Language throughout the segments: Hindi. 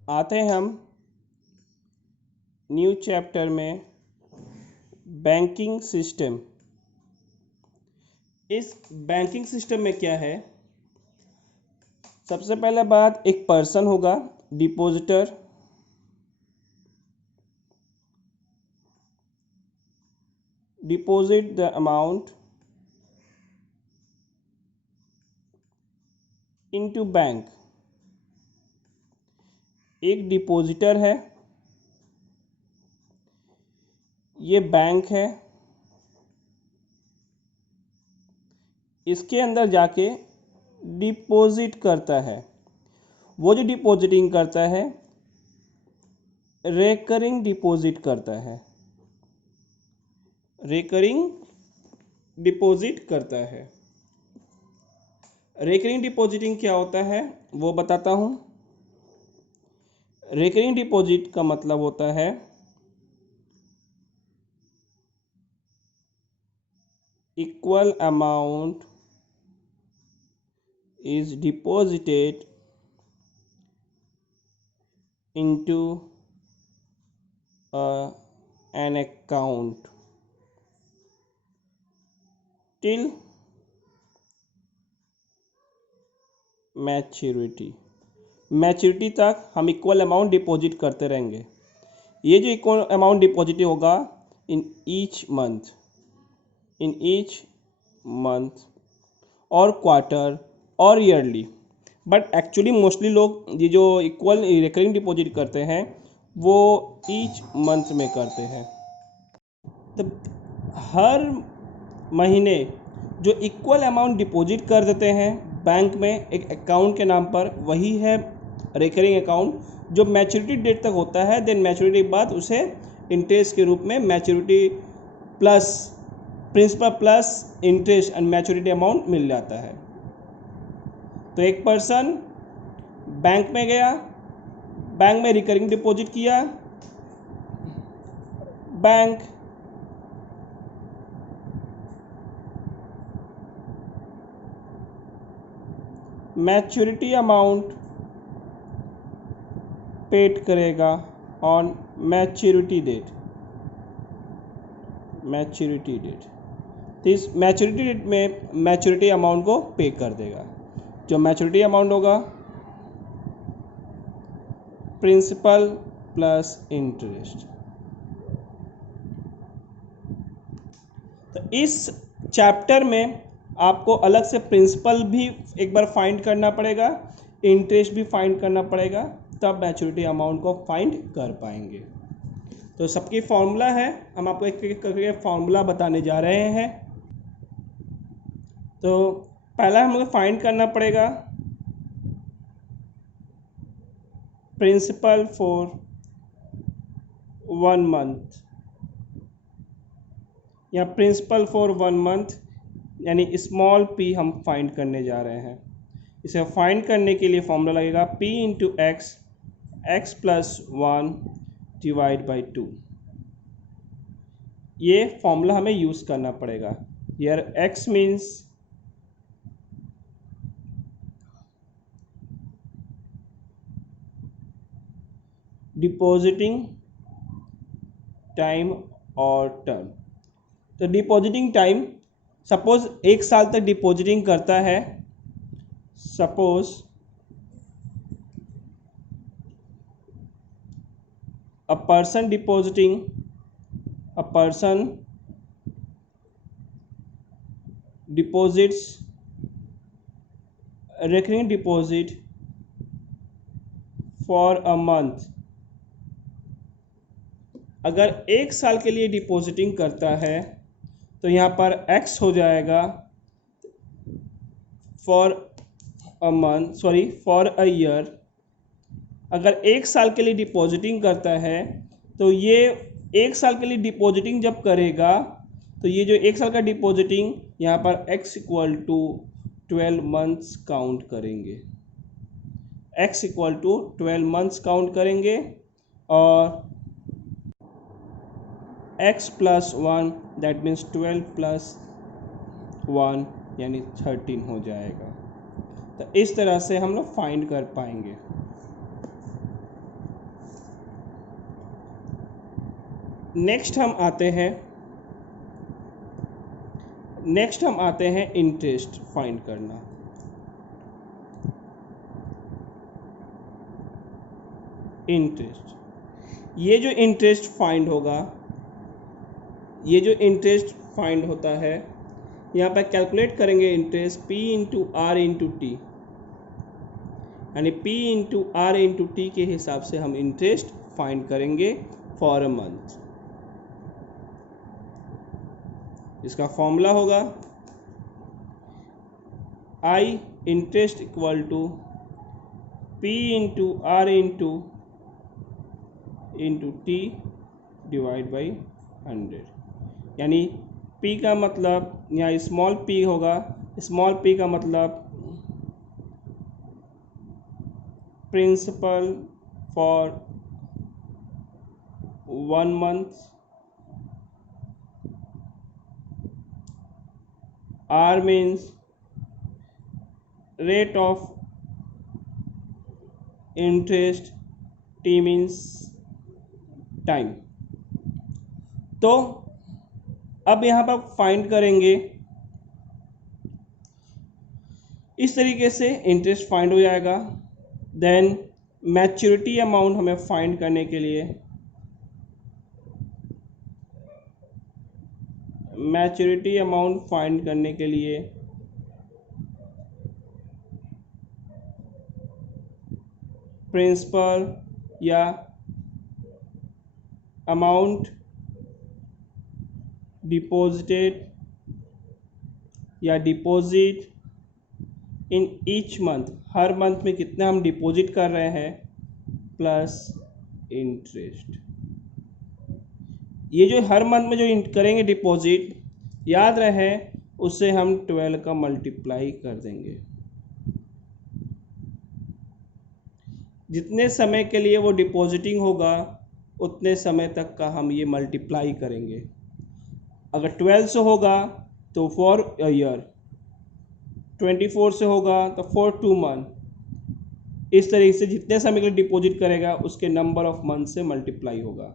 आते हैं हम न्यू चैप्टर में बैंकिंग सिस्टम। इस बैंकिंग सिस्टम में क्या है, सबसे पहले बात एक पर्सन होगा, depositor. Deposit the amount into bank. एक डिपॉजिटर है, ये बैंक है, इसके अंदर जाके डिपॉजिट करता है। वो जो डिपॉजिटिंग करता है रेकरिंग डिपॉजिट करता है, रेकरिंग डिपॉजिट करता है। रेकरिंग डिपॉजिटिंग क्या होता है वो बताता हूँ। रेकरिंग डिपॉजिट का मतलब होता है equal amount is deposited into an account till maturity तक हम इक्वल अमाउंट डिपॉजिट करते रहेंगे। ये जो इक्वल अमाउंट डिपॉजिट होगा इन ईच मंथ और क्वार्टर और ईयरली, बट एक्चुअली मोस्टली लोग ये जो इक्वल रिकरिंग डिपॉजिट करते हैं वो ईच मंथ में करते हैं। तो हर महीने जो इक्वल अमाउंट डिपॉजिट कर देते हैं बैंक में एक अकाउंट के नाम पर, वही है रिकरिंग अकाउंट। जो मैच्योरिटी डेट तक होता है, देन मैच्योरिटी के बाद उसे इंटरेस्ट के रूप में maturity plus principal plus interest and maturity amount मिल जाता है। तो एक पर्सन बैंक में गया, बैंक में रिकरिंग डिपॉजिट किया, बैंक मैच्योरिटी अमाउंट पेड करेगा ऑन मैच्योरिटी डेट। तो इस मैच्योरिटी डेट में मैच्योरिटी अमाउंट को पे कर देगा। जो मैच्योरिटी अमाउंट होगा प्रिंसिपल प्लस इंटरेस्ट। तो इस चैप्टर में आपको अलग से प्रिंसिपल भी एक बार फाइंड करना पड़ेगा, इंटरेस्ट भी फाइंड करना पड़ेगा, तब मैच्योरिटी अमाउंट को फाइंड कर पाएंगे। तो सबकी फॉर्मूला है, हम आपको एक एक करके फॉर्मूला बताने जा रहे हैं। तो पहला हमें फाइंड करना पड़ेगा प्रिंसिपल फॉर 1 मंथ या प्रिंसिपल फॉर 1 मंथ, यानी स्मॉल p हम फाइंड करने जा रहे हैं। इसे फाइंड करने के लिए फॉर्मूला लगेगा p into x, x plus 1 divide by 2। ये फॉर्मूला हमें यूज़ करना पड़ेगा। Here x means depositing time और टर्म। तो डिपॉजिटिंग टाइम, सपोज 1 साल तक डिपॉजिटिंग करता है, suppose a person deposits recurring deposit for a month। अगर 1 साल के लिए डिपॉजिटिंग करता है तो यहाँ पर x हो जाएगा for a month, sorry for a year. अगर 1 साल के लिए डिपॉजिटिंग करता है तो ये 1 साल के लिए डिपॉजिटिंग जब करेगा तो ये जो 1 साल का डिपॉजिटिंग यहाँ पर x equal to 12 months count करेंगे, x equal to 12 months count करेंगे और x plus 1 that means 12 plus 1 यानी 13 हो जाएगा। तो इस तरह से हम लोग फाइंड कर पाएंगे। नेक्स्ट हम आते हैं इंटरेस्ट फाइंड करना। इंटरेस्ट, ये जो इंटरेस्ट फाइंड होता है, यहाँ पर कैलकुलेट करेंगे interest P into R into T, यानी P into R into T के हिसाब से हम इंटरेस्ट फाइंड करेंगे फॉर अ मंथ। इसका फॉर्मूला होगा I interest equal to P into R into T divide by 100, यानी P का मतलब यहाँ स्मॉल p होगा, स्मॉल p का मतलब principal for 1 month, R means rate of interest, T means time। तो अब यहाँ पर फाइंड करेंगे, इस तरीके से इंटरेस्ट फाइंड हो जाएगा। देन मैच्योरिटी अमाउंट हमें फाइंड करने के लिए प्रिंसिपल या अमाउंट डिपॉजिटेड या deposit in each month, her month में कितना हम डिपॉजिट कर रहे हैं, प्लस इंटरेस्ट। ये जो हर मंथ में जो करेंगे डिपॉजिट, याद रहे उससे हम 12 का मल्टीप्लाई कर देंगे। जितने समय के लिए वो डिपॉजिटिंग होगा उतने समय तक का हम ये मल्टीप्लाई करेंगे। अगर 12 से होगा तो फॉर अ ईयर, 24 से होगा तो फॉर 2 मंथ। इस तरीके से जितने समय के लिए डिपॉजिट करेगा उसके नंबर ऑफ मंथ से मल्टीप्लाई होगा।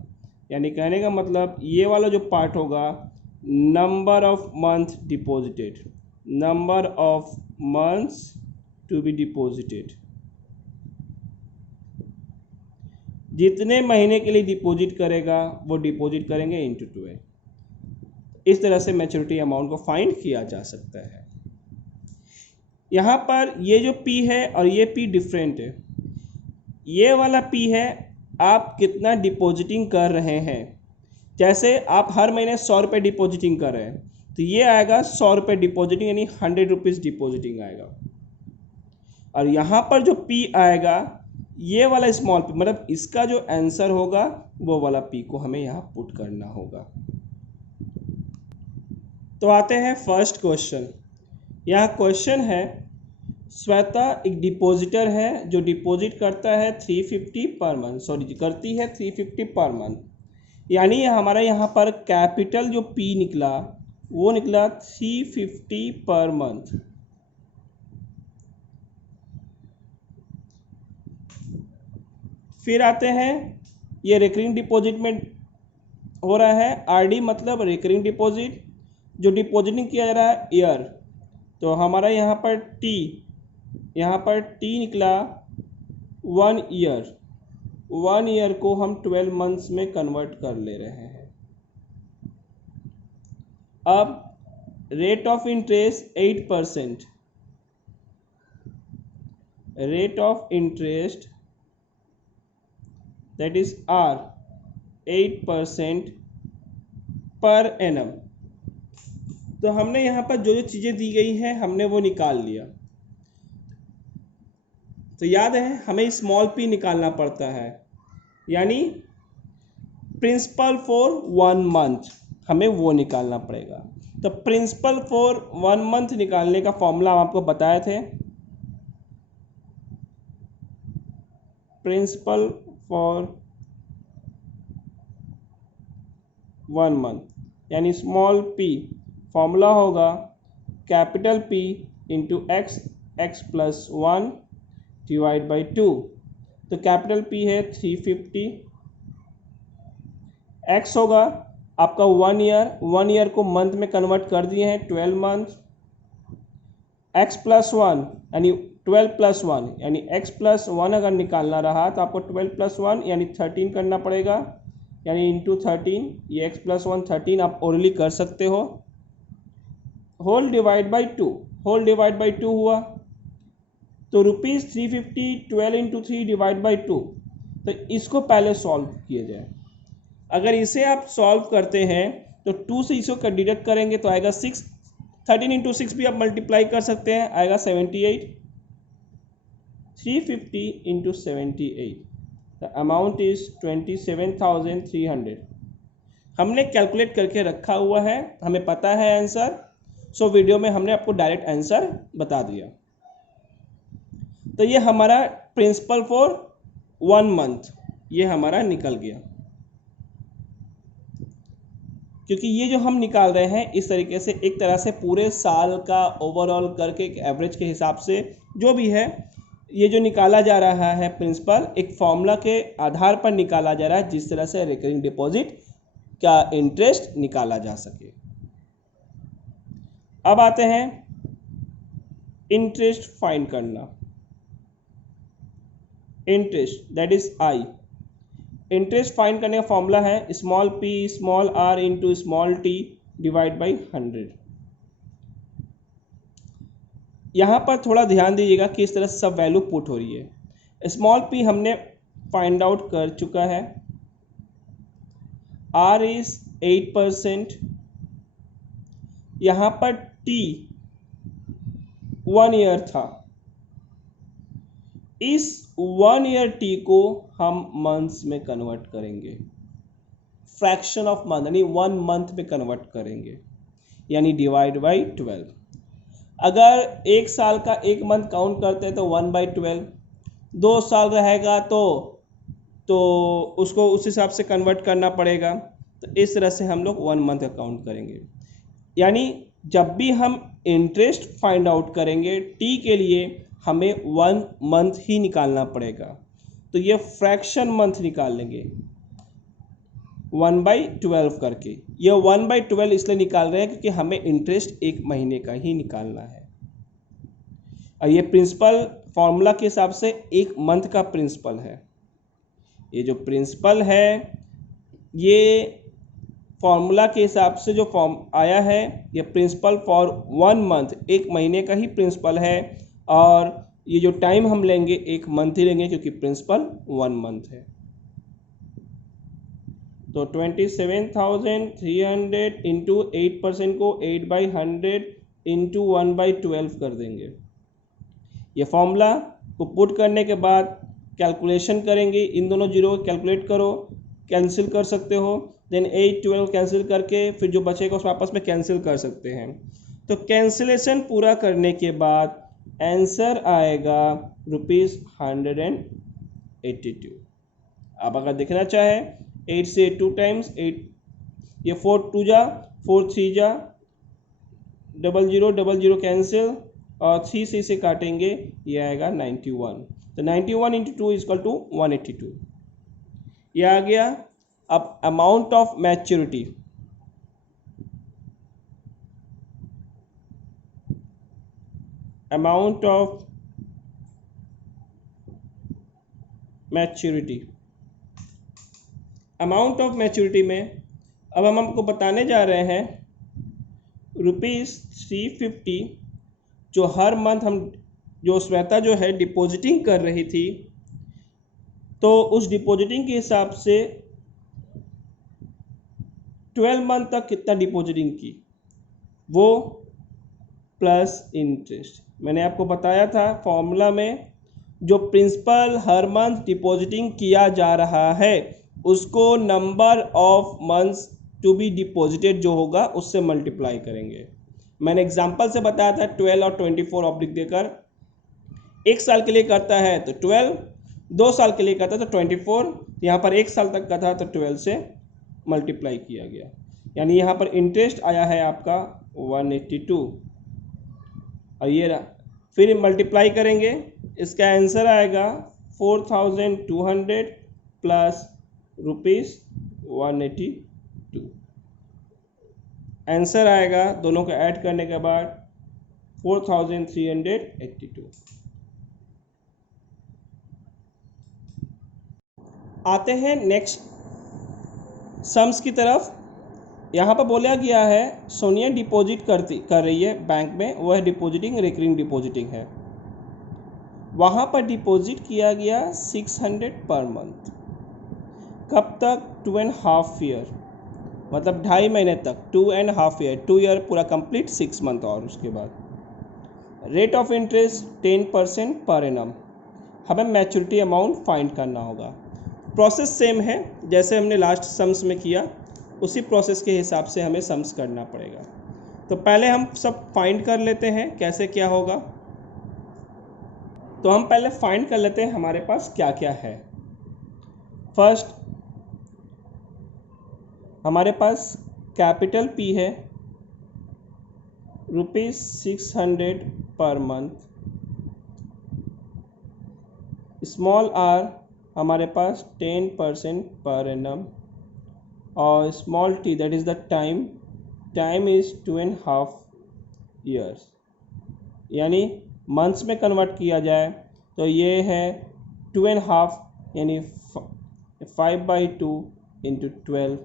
यानी कहने का मतलब ये वाला जो पार्ट होगा, number of month deposited, number of months to be deposited, जितने महीने के लिए डिपॉजिट करेगा वो डिपॉजिट करेंगे इंटू 12। इस तरह से मैच्योरिटी अमाउंट को फाइंड किया जा सकता है। यहाँ पर ये जो P है और ये P डिफरेंट है। ये वाला P है आप कितना डिपॉजिटिंग कर रहे हैं। जैसे आप हर महीने 100 रुपये डिपॉजिटिंग कर रहे हैं तो ये आएगा 100 रुपये डिपॉजिटिंग, यानी 100 रुपीज़ डिपॉजिटिंग आएगा। और यहाँ पर जो P आएगा ये वाला स्मॉल p, मतलब इसका जो आंसर होगा वो वाला P को हमें यहाँ पुट करना होगा। तो आते हैं फर्स्ट क्वेश्चन। यहाँ क्वेश्चन है, श्वेता एक डिपॉजिटर है जो डिपॉजिट करता है 350 पर मंथ, करती है 350 पर मंथ, यानी हमारा यहाँ पर कैपिटल जो P निकला वो निकला 350 पर मंथ। फिर आते हैं, ये रिकरिंग डिपॉजिट में हो रहा है, आरडी मतलब रिकरिंग डिपॉजिट, जो डिपॉजिटिंग किया जा रहा है ईयर, तो हमारा यहाँ पर टी निकला 1 ईयर। 1 ईयर को हम 12 मंथ्स में कन्वर्ट कर ले रहे हैं। अब rate of interest 8%, rate of interest that is R 8% per annum. तो हमने यहाँ पर जो जो चीज़ें दी गई हैं हमने वो निकाल लिया। तो याद है हमें स्मॉल p निकालना पड़ता है, यानी प्रिंसिपल फॉर 1 मंथ हमें वो निकालना पड़ेगा। तो प्रिंसिपल फॉर 1 मंथ निकालने का फॉर्मूला हम आपको बताए थे, प्रिंसिपल फॉर 1 मंथ, यानी स्मॉल p फॉर्मूला होगा capital P into x plus 1 divide by 2। तो कैपिटल P है 350, एक्स होगा आपका 1 ईयर को मंथ में कन्वर्ट कर दिए हैं 12 मंथ, एक्स प्लस वन यानी 12+1 यानी x+1 अगर निकालना रहा तो आपको 12+1 यानी 13 करना पड़ेगा, यानी इंटू 13, ये x+1 13 आप ओरली कर सकते हो। Whole divide by 2, whole divide by 2 हुआ तो ₹350 12 इंटू 3 डिवाइड बाई 2, तो इसको पहले सॉल्व किया जाए। अगर इसे आप सॉल्व करते हैं तो 2 से इसको डिडक्ट करेंगे तो आएगा 6, 13 इंटू 6 भी आप मल्टीप्लाई कर सकते हैं, आएगा 78, 350 इंटू 78, द अमाउंट इज 27,300। हमने कैलकुलेट करके रखा हुआ है, हमें पता है आंसर, सो वीडियो में हमने आपको डायरेक्ट आंसर बता दिया। तो ये हमारा प्रिंसिपल फॉर 1 मंथ ये हमारा निकल गया, क्योंकि ये जो हम निकाल रहे हैं इस तरीके से एक तरह से पूरे साल का ओवरऑल करके एक एवरेज के हिसाब से जो भी है ये जो निकाला जा रहा है प्रिंसिपल एक फॉर्मूला के आधार पर निकाला जा रहा है, जिस तरह से रिकरिंग डिपॉजिट का इंटरेस्ट निकाला जा सके। अब आते हैं इंटरेस्ट फाइंड करना। Interest that is I, interest find करने का फॉर्मूला है small p small r into small t divide by 100। यहाँ पर थोड़ा ध्यान दीजिएगा कि इस तरह से सब वैल्यू पुट हो रही है। स्मॉल p हमने फाइंड आउट कर चुका है, r इज 8%, यहाँ पर t 1 ईयर था, इस 1 ईयर t को हम मंथ्स में कन्वर्ट करेंगे, फ्रैक्शन ऑफ मंथ यानी 1 मंथ में कन्वर्ट करेंगे, यानी डिवाइड बाई 12। अगर एक साल का एक मंथ काउंट करते हैं तो 1/12, 2 साल रहेगा तो उसको उस हिसाब से कन्वर्ट करना पड़ेगा। तो इस तरह से हम लोग 1 मंथ का काउंट करेंगे, यानी जब भी हम इंटरेस्ट फाइंड आउट करेंगे t के लिए हमें 1 मंथ ही निकालना पड़ेगा। तो ये फ्रैक्शन मंथ निकाल लेंगे 1/12 करके। ये 1/12 इसलिए निकाल रहे हैं क्योंकि हमें इंटरेस्ट एक महीने का ही निकालना है, और ये प्रिंसिपल फॉर्मूला के हिसाब से एक मंथ का प्रिंसिपल है। ये जो प्रिंसिपल है ये फॉर्मूला के हिसाब से जो फॉर्म आया है ये प्रिंसिपल फॉर 1 मंथ, एक महीने का ही प्रिंसिपल है, और ये जो टाइम हम लेंगे एक मंथ ही लेंगे क्योंकि प्रिंसिपल 1 मंथ है। तो 27,300 इंटू 8% को 8/100 इंटू 1/12 कर देंगे। ये फॉर्मूला को पुट करने के बाद कैलकुलेशन करेंगे, इन दोनों जीरो को कैलकुलेट करो, कैंसिल कर सकते हो, देन 8 12 कैंसिल करके फिर जो बचेगा उसको आपस में कैंसिल कर सकते हैं। तो कैंसिलेशन पूरा करने के बाद आंसर आएगा ₹182। आप अगर देखना चाहें 8 से 2 टाइम्स 8, ये 4 2 जा 4 3 जा 00 00 कैंसिल, और 3 से इसे काटेंगे ये आएगा 91। तो 91 इंटू 2 इक्वल टू 182, ये आ गया। अब amount of maturity, amount of maturity, amount of maturity में अब हम आपको बताने जा रहे हैं ₹350 जो हर मंथ हम जो श्वेता जो है डिपॉजिटिंग कर रही थी, तो उस डिपॉजिटिंग के हिसाब से 12 मंथ तक कितना डिपॉजिटिंग की वो प्लस इंटरेस्ट। मैंने आपको बताया था फॉर्मूला में जो प्रिंसिपल हर मंथ डिपॉजिटिंग किया जा रहा है उसको number of months to be deposited जो होगा उससे मल्टीप्लाई करेंगे। मैंने एग्जांपल से बताया था 12 और 24 ऑब्लिक देकर, एक साल के लिए करता है तो 12, 2 साल के लिए करता है तो 24, यहाँ पर एक साल तक का था तो 12 से मल्टीप्लाई किया गया, यानी यहाँ पर इंटरेस्ट आया है आपका 182, और ये रहा, फिर मल्टीप्लाई करेंगे, इसका आंसर आएगा 4,200 प्लस 182। आंसर आएगा दोनों को ऐड करने के बाद 4382। आते हैं नेक्स्ट सम्स की तरफ। यहाँ पर बोला गया है सोनिया डिपॉजिट कर रही है बैंक में, वह डिपॉजिटिंग रिकरिंग डिपॉजिटिंग है। वहाँ पर डिपॉजिट किया गया 600 पर मंथ। कब तक? 2.5 ईयर, मतलब 2.5 महीने तक। 2.5 ईयर, 2 ईयर पूरा कंप्लीट, 6 मंथ और उसके बाद। Rate of interest 10% per annum. हमें मैच्योरिटी अमाउंट फाइंड करना होगा। प्रोसेस सेम है जैसे हमने लास्ट सम्स में किया, उसी प्रोसेस के हिसाब से हमें सम्स करना पड़ेगा। तो पहले हम सब फाइंड कर लेते हैं कैसे क्या होगा। तो हम पहले फाइंड कर लेते हैं हमारे पास क्या क्या है। फर्स्ट हमारे पास कैपिटल पी है ₹600 पर मंथ। स्मॉल आर हमारे पास 10% पर एनम। और small T that is the time is 2.5 years. यानी मंथ्स में कन्वर्ट किया जाए तो ये है 2.5 यानी 5/2 इंटू 12।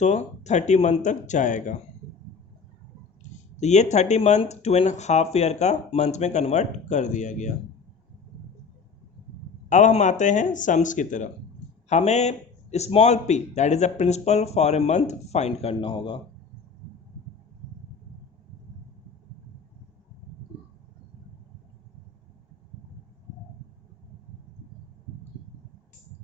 तो 30 मंथ तक जाएगा। तो ये 30 मंथ 2.5 ईयर का मंथ में कन्वर्ट कर दिया गया। अब हम आते हैं सम्स की तरफ। हमें small P that is the principal for a month find करना होगा।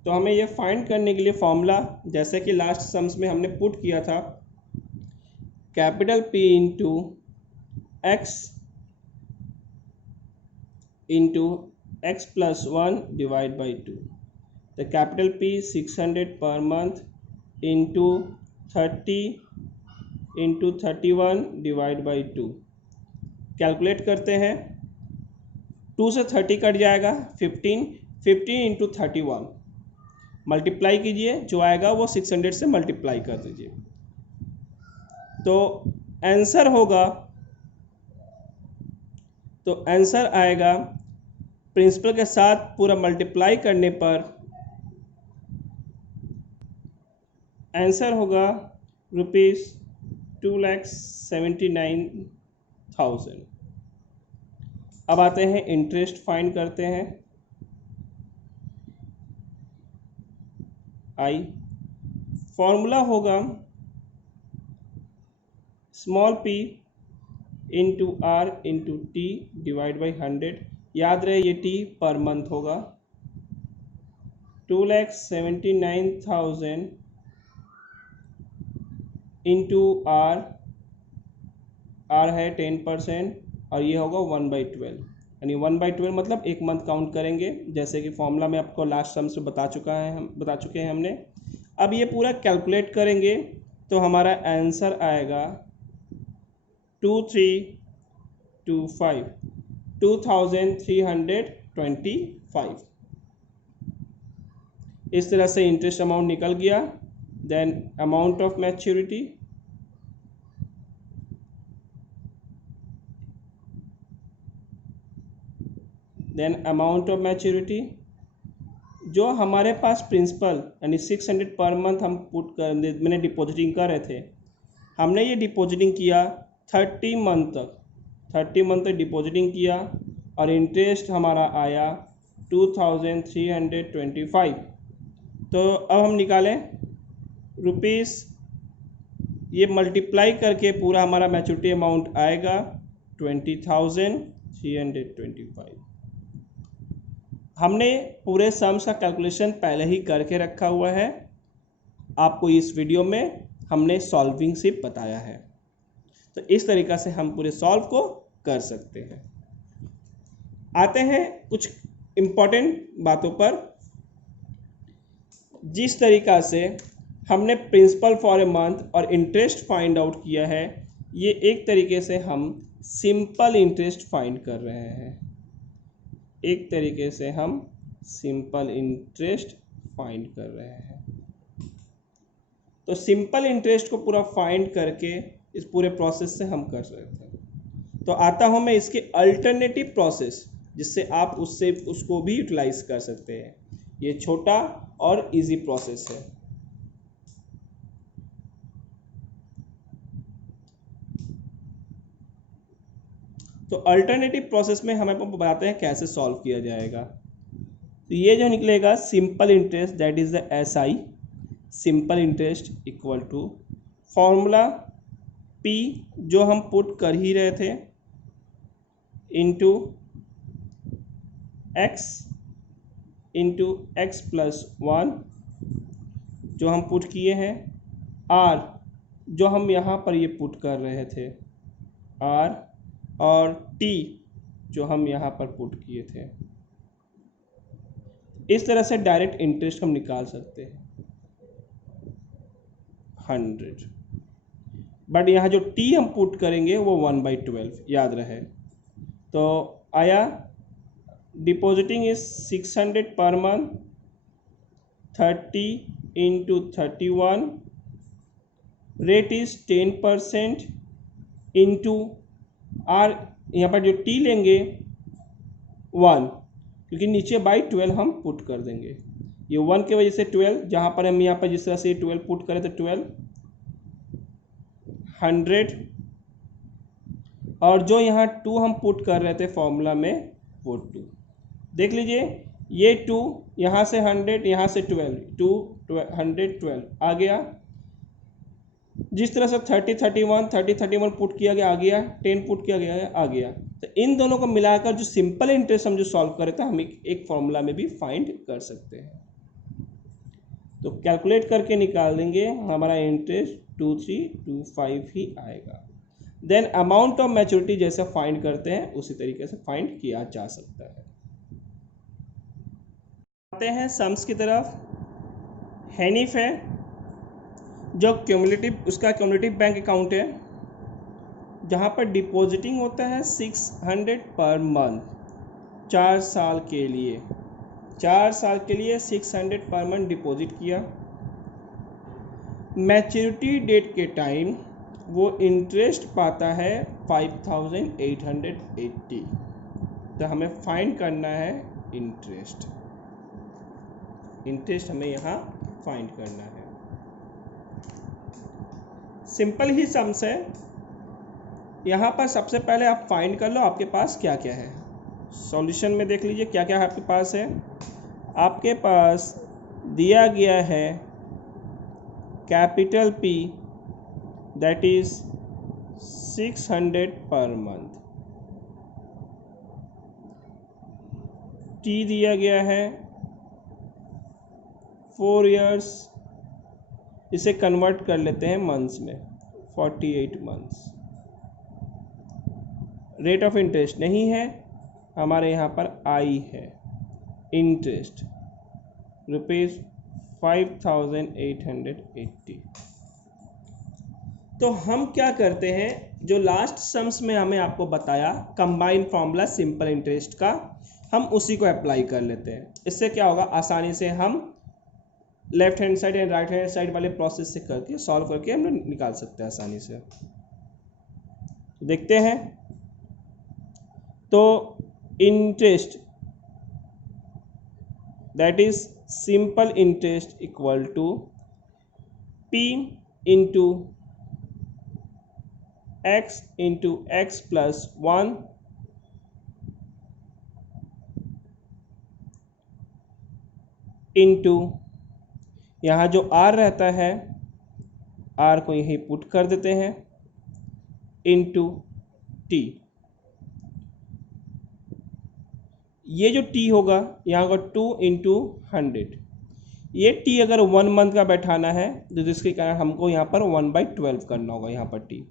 तो हमें ये फाइंड करने के लिए फॉर्मूला जैसे कि लास्ट सम्स में हमने पुट किया था, capital P into x plus 1 divide by 2। तो capital P 600 per month into 30 into 31 divide by 2। Calculate करते हैं, 2 से 30 कट जाएगा, 15 इंटू 31 मल्टीप्लाई कीजिए, जो आएगा वो 600 से मल्टीप्लाई कर दीजिए। तो आंसर आएगा प्रिंसिपल के साथ पूरा मल्टीप्लाई करने पर आंसर होगा ₹2,79,000। अब आते हैं इंटरेस्ट फाइंड करते हैं। आई फॉर्मूला होगा small p into R into T divide by 100। याद रहे ये t पर मंथ होगा। 2,79,000 इंटू आर है 10% और ये होगा 1/12। यानी 1/12 मतलब एक मंथ काउंट करेंगे, जैसे कि फॉर्मूला में आपको लास्ट सम से बता चुके हैं हमने। अब ये पूरा कैलकुलेट करेंगे तो हमारा आंसर आएगा 2325। इस तरह से इंटरेस्ट अमाउंट निकल गया। देन अमाउंट ऑफ मैच्योरिटी, जो हमारे पास प्रिंसिपल यानी 600 पर मंथ हम मैंने डिपॉजिटिंग कर रहे थे, हमने ये डिपॉजिटिंग किया 30 मंथ तक डिपॉजिटिंग किया और इंटरेस्ट हमारा आया 2325। तो अब हम निकालें रुपीस, ये मल्टीप्लाई करके पूरा हमारा मैच्योरिटी अमाउंट आएगा 20,325। हमने पूरे सम्स का कैलकुलेशन पहले ही करके रखा हुआ है, आपको इस वीडियो में हमने सॉल्विंग से बताया है। तो इस तरीक़ा से हम पूरे सॉल्व को कर सकते हैं। आते हैं कुछ इम्पोर्टेंट बातों पर। जिस तरीक़ा से हमने प्रिंसिपल फॉर ए मंथ और इंटरेस्ट फाइंड आउट किया है, ये एक तरीके से हम सिंपल इंटरेस्ट फाइंड कर रहे हैं। एक तरीके से हम सिंपल इंटरेस्ट फाइंड कर रहे हैं। तो सिंपल इंटरेस्ट को पूरा फाइंड करके इस पूरे प्रोसेस से हम कर रहे थे। तो आता हूँ मैं इसके अल्टरनेटिव प्रोसेस, जिससे आप उसको भी यूटिलाइज कर सकते हैं। ये छोटा और इजी प्रोसेस है। तो अल्टरनेटिव प्रोसेस में हम आपको बताते हैं कैसे सॉल्व किया जाएगा। तो ये जो निकलेगा simple interest, that is the SI, simple interest equal to formula P जो हम पुट कर ही रहे थे इंटू x प्लस 1 जो हम पुट किए हैं, R जो हम यहाँ पर ये पुट कर रहे थे R, और T जो हम यहाँ पर पुट किए थे। इस तरह से डायरेक्ट इंटरेस्ट हम निकाल सकते हैं 100, बट यहाँ जो T हम पुट करेंगे वो 1/12 याद रहे। तो आया depositing is 600 per month, 30 into 31, rate is 10% into R, यहाँ पर जो T लेंगे 1, क्योंकि नीचे बाई 12 हम पुट कर देंगे। ये 1 की वजह से 12, जहाँ पर हम यहाँ पर जिस तरह से 12 पुट करें तो 12, 100, और जो यहाँ 2 हम पुट कर रहे थे फॉर्मूला में वो 2। देख लीजिए ये 2 यहाँ से 100, यहाँ से 12, 2 100 12 आ गया। जिस तरह से 30 31 पुट किया गया आ गया, 10 पुट किया गया आ गया। तो इन दोनों को मिलाकर जो सिंपल इंटरेस्ट हम जो सॉल्व कर रहे थे हम एक फॉर्मूला में भी फाइंड कर सकते हैं। तो कैलकुलेट करके निकाल देंगे, हमारा इंटरेस्ट 2325 ही आएगा। देन अमाउंट ऑफ मैच्योरिटी जैसे फाइंड करते हैं उसी तरीके से फाइंड किया जा सकता है। आते हैं सम्स की तरफ। हैनिफ है जो क्यूमुलेटिव, उसका क्यूमुलेटिव बैंक अकाउंट है जहाँ पर डिपॉजिटिंग होता है 600 पर मंथ, 4 साल के लिए। 4 साल के लिए 600 पर मंथ डिपॉजिट किया। मैच्योरिटी डेट के टाइम वो इंटरेस्ट पाता है 5880। तो हमें फाइंड करना है इंटरेस्ट। इंटरेस्ट हमें यहाँ फाइंड करना है। सिंपल ही सम्स है। यहाँ पर सबसे पहले आप फाइंड कर लो आपके पास क्या क्या है। सॉल्यूशन में देख लीजिए क्या क्या आपके पास है। आपके पास दिया गया है capital P, that is 600 per month. T दिया गया है 4 इयर्स, इसे कन्वर्ट कर लेते हैं मंथ्स में, 48 मंथ्स। रेट ऑफ इंटरेस्ट नहीं है हमारे यहाँ पर, I है। Interest rupees 5880। तो हम क्या करते हैं, जो लास्ट सम्स में हमें आपको बताया कंबाइन फॉर्मूला सिंपल इंटरेस्ट का, हम उसी को अप्लाई कर लेते हैं। इससे क्या होगा, आसानी से हम left hand side and right hand side वाले प्रोसेस से करके सॉल्व करके हम निकाल सकते हैं आसानी से। देखते हैं। तो interest that is simple interest equal to P into x into x plus 1 into यहाँ जो R रहता है R को यहीं पुट कर देते हैं इंटू T। ये जो T होगा यहाँ होगा 2 इंटू 100। ये T अगर 1 मंथ का बैठाना है तो जिसके कारण हमको यहाँ पर 1/12 करना होगा। यहाँ पर T,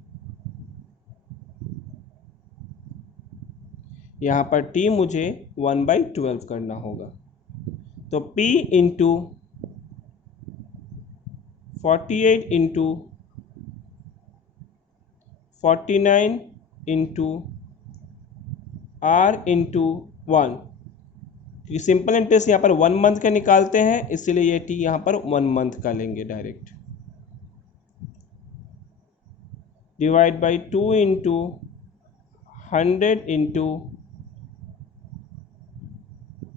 यहाँ पर T मुझे 1/12 करना होगा। तो P into 48 into 49 into R into 1 क्योंकि सिंपल इंटरेस्ट यहाँ पर 1 मंथ का निकालते हैं, इसलिए ये टी यहाँ पर 1 मंथ का लेंगे direct. Divide by 2 into 100 into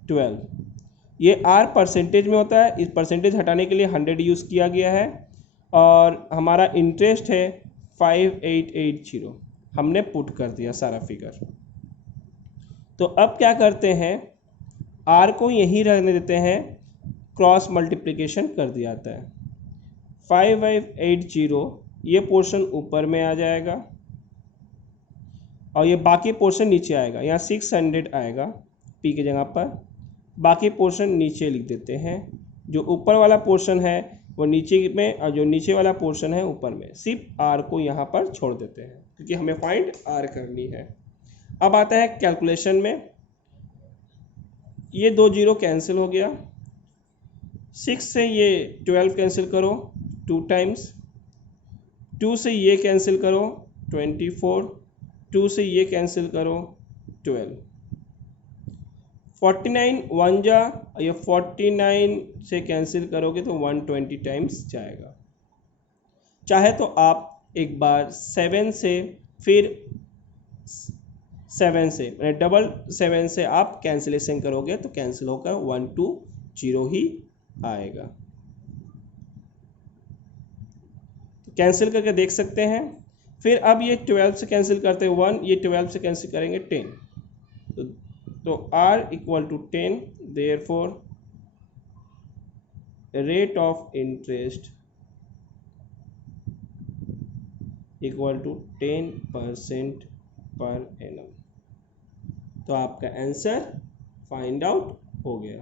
12। ये आर परसेंटेज में होता है, इस परसेंटेज हटाने के लिए 100 यूज़ किया गया है, और हमारा इंटरेस्ट है 5880। हमने पुट कर दिया सारा फिगर। तो अब क्या करते हैं, आर को यहीं रहने देते हैं, क्रॉस मल्टीप्लिकेशन कर दिया जाता है। 5580 ये पोर्शन ऊपर में आ जाएगा और ये बाकी पोर्शन नीचे आएगा। यहाँ 600 आएगा पी की जगह पर, बाकी पोर्शन नीचे लिख देते हैं। जो ऊपर वाला पोर्शन है वो नीचे में, और जो नीचे वाला पोर्शन है ऊपर में। सिर्फ आर को यहाँ पर छोड़ देते हैं क्योंकि हमें फाइंड आर करनी है। अब आता है कैलकुलेशन में, ये 2 जीरो कैंसिल हो गया, 6 से ये 12 कैंसिल करो 2 टाइम्स, 2 से ये कैंसिल करो 24, 2 से ये कैंसिल करो 12, 49 1 जा, ये 49 से कैंसिल करोगे तो 120 टाइम्स जाएगा। चाहे तो आप एक बार 7 से फिर 7 से मैंने डबल 7 से आप कैंसिलेशन करोगे तो कैंसिल होकर 120 ही आएगा। तो कैंसिल करके देख सकते हैं। फिर अब ये 12 से कैंसिल करते हैं 1, ये 12 से कैंसिल करेंगे 10, तो R equal to 10, therefore rate of interest equal to 10% per annum. तो आपका आंसर फाइंड आउट हो गया।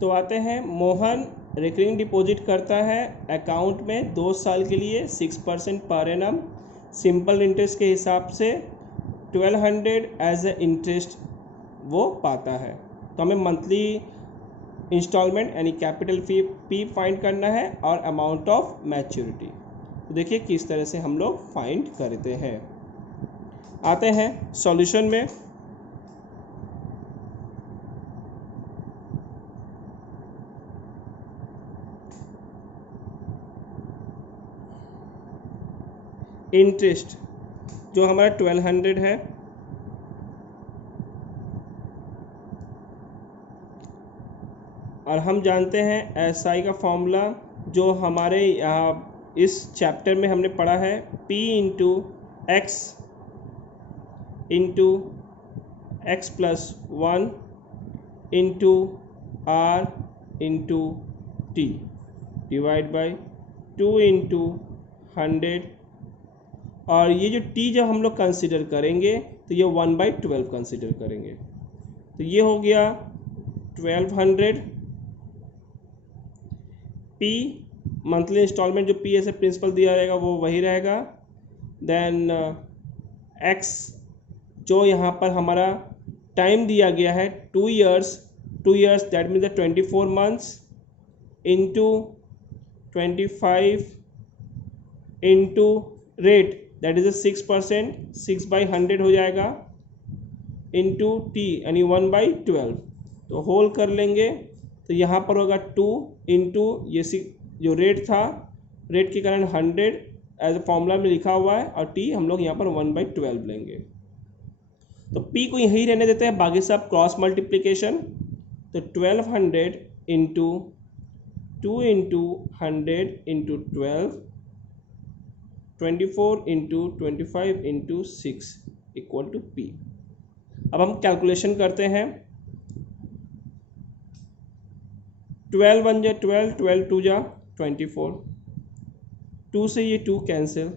तो आते हैं, मोहन रिकरिंग डिपॉजिट करता है अकाउंट में 2 साल के लिए 6% पर एनम, सिंपल इंटरेस्ट के हिसाब से 1200 एज ए इंटरेस्ट वो पाता है। तो हमें मंथली इंस्टॉलमेंट यानी कैपिटल फी पी फाइंड करना है और अमाउंट ऑफ मैच्योरिटी। तो देखिए किस तरह से हम लोग फाइंड करते हैं। आते हैं सॉल्यूशन में। इंटरेस्ट जो हमारा 1200 है, और हम जानते हैं एसआई का फॉर्मूला जो हमारे यहाँ इस चैप्टर में हमने पढ़ा है, P into x plus 1 into R into T divide by 2 into 100, और ये जो t जब हम लोग कंसिडर करेंगे तो ये 1/12 कंसिडर करेंगे। तो ये हो गया 1200 P मंथली इंस्टॉलमेंट, जो P ऐसे प्रिंसिपल दिया रहेगा वो वही रहेगा। देन x जो यहाँ पर हमारा टाइम दिया गया है 2 years that means 24 months into 25 into rate that is 6%, 6/100 हो जाएगा, इंटू टी यानी 1/12। तो होल कर लेंगे तो यहाँ पर होगा 2 इंटू ये जो रेट था, रेट के कारण 100 एज ए फॉर्मूला में लिखा हुआ है, और टी हम लोग यहाँ पर 1/12 लेंगे। तो पी को यही रहने देते हैं, बाकी सब क्रॉस मल्टीप्लिकेशन। तो 1200 into 2 into 100 into 12, 24 into 25 into 6 equal to P. अब हम कैलकुलेशन करते हैं। 12 1 जा 12, 12 2 जा 24, 2 से ये 2 कैंसिल,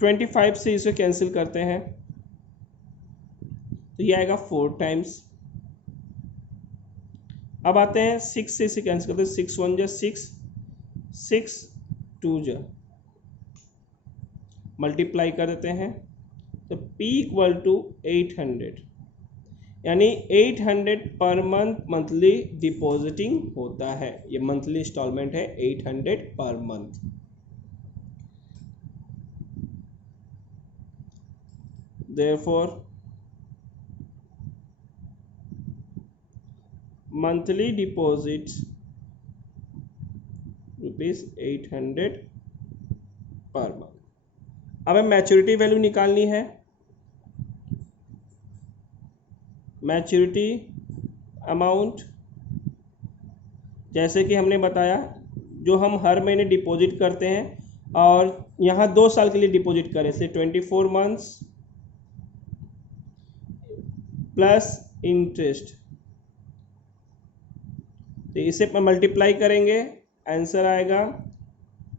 25 से इसे कैंसिल करते हैं तो ये आएगा 4 टाइम्स। अब आते हैं 6 से इसे कैंसिल करते हैं, 6 1 जा 6, 6 2 जा मल्टीप्लाई कर देते हैं तो P इक्वल टू 800, यानी 800 पर मंथ मंथली डिपॉजिटिंग होता है। ये मंथली इंस्टॉलमेंट है 800 per month. Therefore monthly deposits ₹800 per month. अब हमें मैच्योरिटी वैल्यू निकालनी है। मैच्योरिटी अमाउंट जैसे कि हमने बताया, जो हम हर महीने डिपॉजिट करते हैं और यहाँ 2 साल के लिए डिपॉजिट करें से 24 मंथ्स प्लस इंटरेस्ट, तो इसे मल्टीप्लाई करेंगे, आंसर आएगा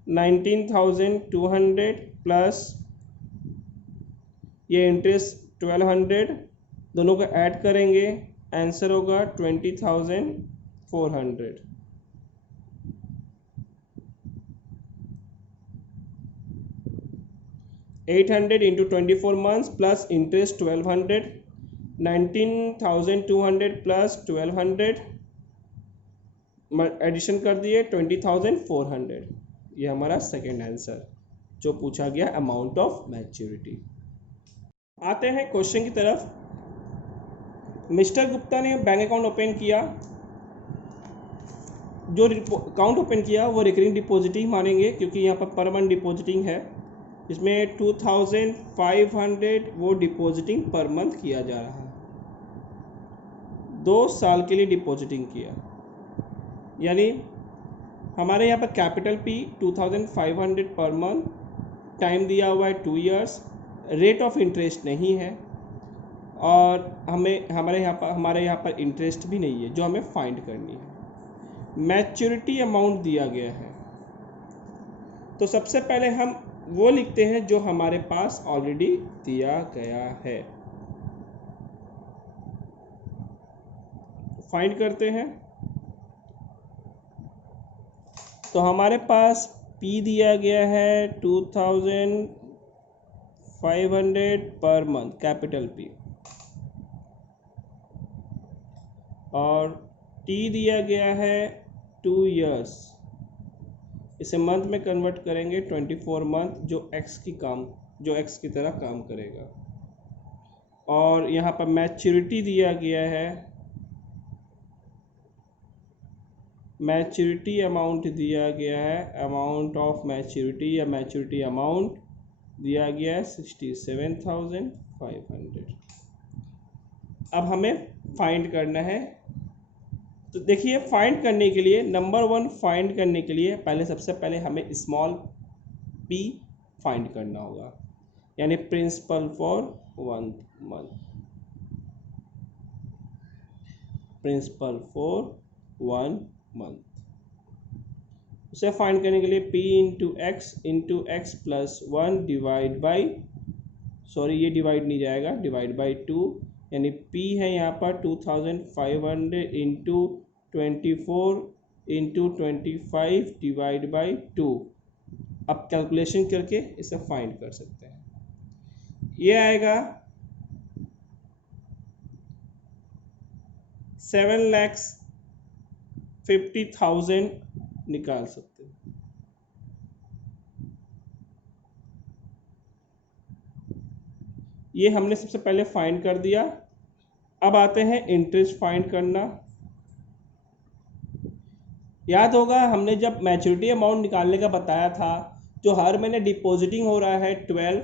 19,200 प्लस ये इंटरेस्ट 1200, दोनों को ऐड करेंगे, आंसर होगा 20,400। 800 into 24 months plus interest 1200, 19,200 plus 1200 addition कर दिए 20,400। ये हमारा सेकेंड आंसर जो पूछा गया अमाउंट ऑफ मैच्योरिटी। आते हैं क्वेश्चन की तरफ। मिस्टर गुप्ता ने बैंक अकाउंट ओपन किया, जो अकाउंट ओपन किया वो रिकरिंग डिपॉजिटिंग मानेंगे क्योंकि यहाँ पर मंथ डिपॉजिटिंग है। इसमें 2,500 वो डिपॉजिटिंग पर मंथ किया जा रहा है, 2 साल के लिए डिपॉजिटिंग किया, यानी हमारे यहाँ पर capital P 2,500 per month, time दिया हुआ है 2 इयर्स, रेट ऑफ इंटरेस्ट नहीं है और हमारे यहाँ पर इंटरेस्ट भी नहीं है जो हमें फाइंड करनी है। मैच्योरिटी अमाउंट दिया गया है, तो सबसे पहले हम वो लिखते हैं जो हमारे पास ऑलरेडी दिया गया है। फाइंड करते हैं, तो हमारे पास P दिया गया है 2,500 पर मंथ, कैपिटल P, और T दिया गया है 2 इयर्स, इसे मंथ में कन्वर्ट करेंगे 24 मंथ, जो x की तरह काम करेगा। और यहाँ पर मैच्योरिटी दिया गया है, मैच्योरिटी अमाउंट दिया गया है, अमाउंट ऑफ मैच्योरिटी या मैच्योरिटी अमाउंट दिया गया है 67,500। अब हमें फाइंड करना है, तो देखिए फाइंड करने के लिए नंबर 1 फाइंड करने के लिए सबसे पहले हमें स्मॉल p फाइंड करना होगा, यानी principal for 1 month, principal for 1 month. उसे फाइंड करने के लिए p into x plus 1 divide by, sorry ये डिवाइड नहीं जाएगा, डिवाइड बाई 2, यानी P है यहाँ पर 2,500 इंटू 24 इंटू 25 डिवाइड बाई 2। अब कैलकुलेशन करके इसे फाइंड कर सकते हैं, ये आएगा 7,50,000 निकाल सकते हैं। ये हमने सबसे पहले फाइंड कर दिया। अब आते हैं इंटरेस्ट फाइंड करना। याद होगा हमने जब मैच्योरिटी अमाउंट निकालने का बताया था, जो हर महीने डिपॉजिटिंग हो रहा है 12,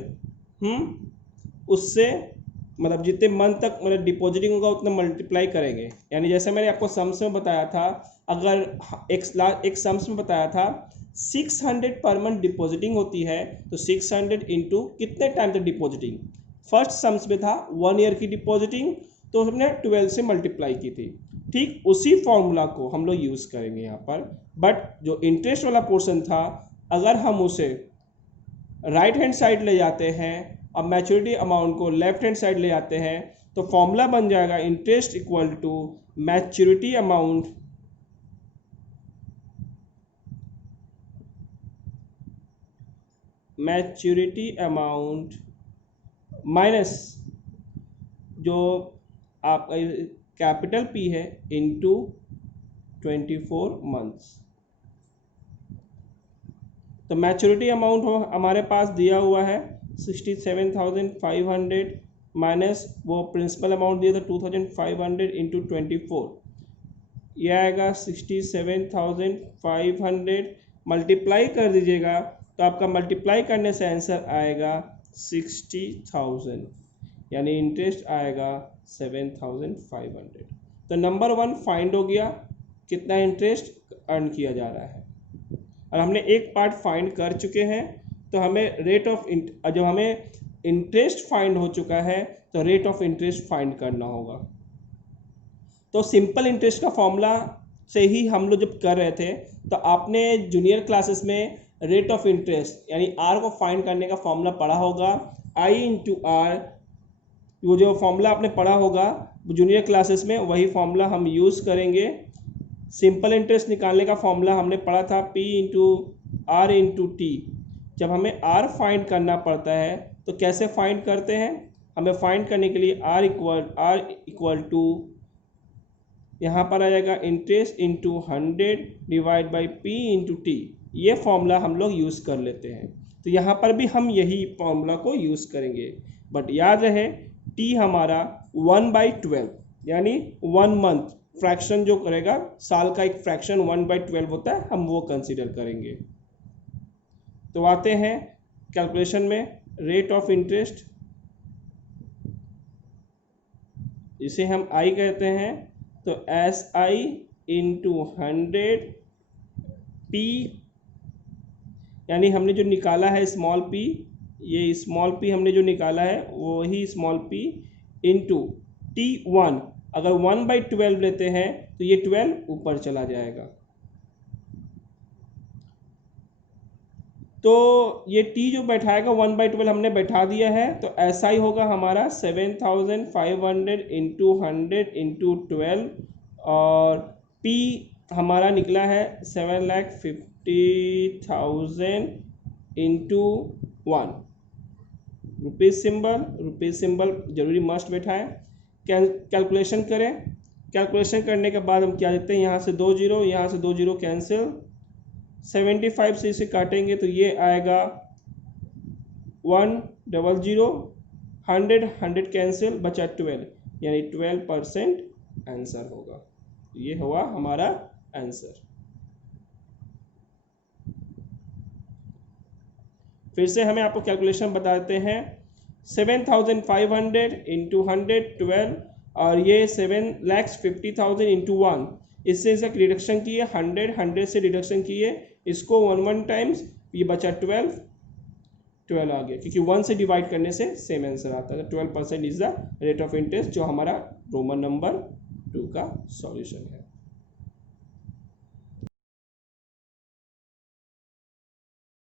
उससे मतलब जितने मंथ तक मतलब डिपॉजिटिंग होगा उतना मल्टीप्लाई करेंगे, यानी जैसे मैंने आपको सम्स में बताया था, अगर एक सम्स में बताया था 600 पर मंथ डिपॉजिटिंग होती है, तो 600 इंटू कितने टाइम तक डिपॉजिटिंग, फर्स्ट सम्स में था 1 ईयर की डिपॉजिटिंग, तो हमने 12 से मल्टीप्लाई की थी। ठीक उसी फॉर्मूला को हम लोग यूज़ करेंगे यहाँ पर, बट जो इंटरेस्ट वाला पोर्शन था अगर हम उसे राइट हैंड साइड ले जाते हैं और मैच्योरिटी अमाउंट को लेफ्ट हैंड साइड ले जाते हैं, तो फॉर्मूला बन जाएगा interest equal to maturity amount minus जो आपका कैपिटल P है इंटू 24 मंथ्स। तो मैच्योरिटी अमाउंट हमारे पास दिया हुआ है 67,500 माइनस वो प्रिंसिपल अमाउंट दिया था 2,500 इंटू 24, ये आएगा 67,500, मल्टीप्लाई कर दीजिएगा तो आपका मल्टीप्लाई करने से आंसर आएगा 60,000, यानी इंटरेस्ट आएगा 7,500। तो नंबर 1 फाइंड हो गया, कितना इंटरेस्ट अर्न किया जा रहा है। और हमने एक पार्ट फाइंड कर चुके हैं, तो हमें रेट ऑफ जब हमें इंटरेस्ट फाइंड हो चुका है तो रेट ऑफ इंटरेस्ट फाइंड करना होगा। तो सिंपल इंटरेस्ट का फॉर्मूला से ही हम लोग जब कर रहे थे तो आपने जूनियर क्लासेस में रेट ऑफ इंटरेस्ट यानी आर को फाइंड करने का फॉर्मूला पढ़ा होगा, आई इंटू आर। वो जो फॉर्मूला आपने पढ़ा होगा जूनियर क्लासेस में, वही फॉर्मूला हम यूज़ करेंगे। सिंपल इंटरेस्ट निकालने का फॉर्मूला हमने पढ़ा था P into R into T. जब हमें आर फाइंड करना पड़ता है तो कैसे फाइंड करते हैं, हमें फाइंड करने के लिए आर इक्वल टू यहाँ पर आ जाएगा interest into 100 divide by P into T. ये फॉर्मूला हम लोग यूज़ कर लेते हैं, तो यहाँ पर भी हम यही फॉर्मूला को यूज़ करेंगे। बट याद रहे T हमारा 1/12 यानी 1 मंथ फ्रैक्शन जो करेगा, साल का एक फ्रैक्शन 1/12 होता है, हम वो कंसीडर करेंगे। तो आते हैं कैलकुलेशन में, रेट ऑफ इंटरेस्ट इसे हम I कहते हैं, तो SI इंटू 100 P, यानी हमने जो निकाला है स्मॉल p, ये स्मॉल p हमने जो निकाला है वही स्मॉल p इंटू T1। अगर 1/12 लेते हैं तो ये 12 ऊपर चला जाएगा, तो ये T जो बैठाएगा 1/12 हमने बैठा दिया है, तो ऐसा ही होगा हमारा 7,500 इंटू 100 इंटू 12, और P हमारा निकला है 7,50,000 इंटू 1। रुपीज़ सिंबल जरूरी मस्ट बैठाएं। कैलकुलेशन करें, कैलकुलेशन करने के बाद हम क्या देते हैं, यहाँ से 2 जीरो, यहाँ से 2 जीरो कैंसिल, 75 से इसे काटेंगे तो ये आएगा 100, 100 कैंसिल, बचा 12, यानी 12% आंसर होगा। ये हुआ हमारा आंसर। फिर से हमें आपको कैलकुलेशन बताते हैं, 7,500 इंटू 100 12, और ये 7,50,000 इंटू 1, इससे इसका रिडक्शन किए, 100 से रिडक्शन किए, इसको 1 टाइम्स, ये बचा 12 आ गया, क्योंकि 1 से डिवाइड करने से सेम आंसर आता है। 12% is the rate of interest, जो हमारा रोमन नंबर 2 का सॉल्यूशन है।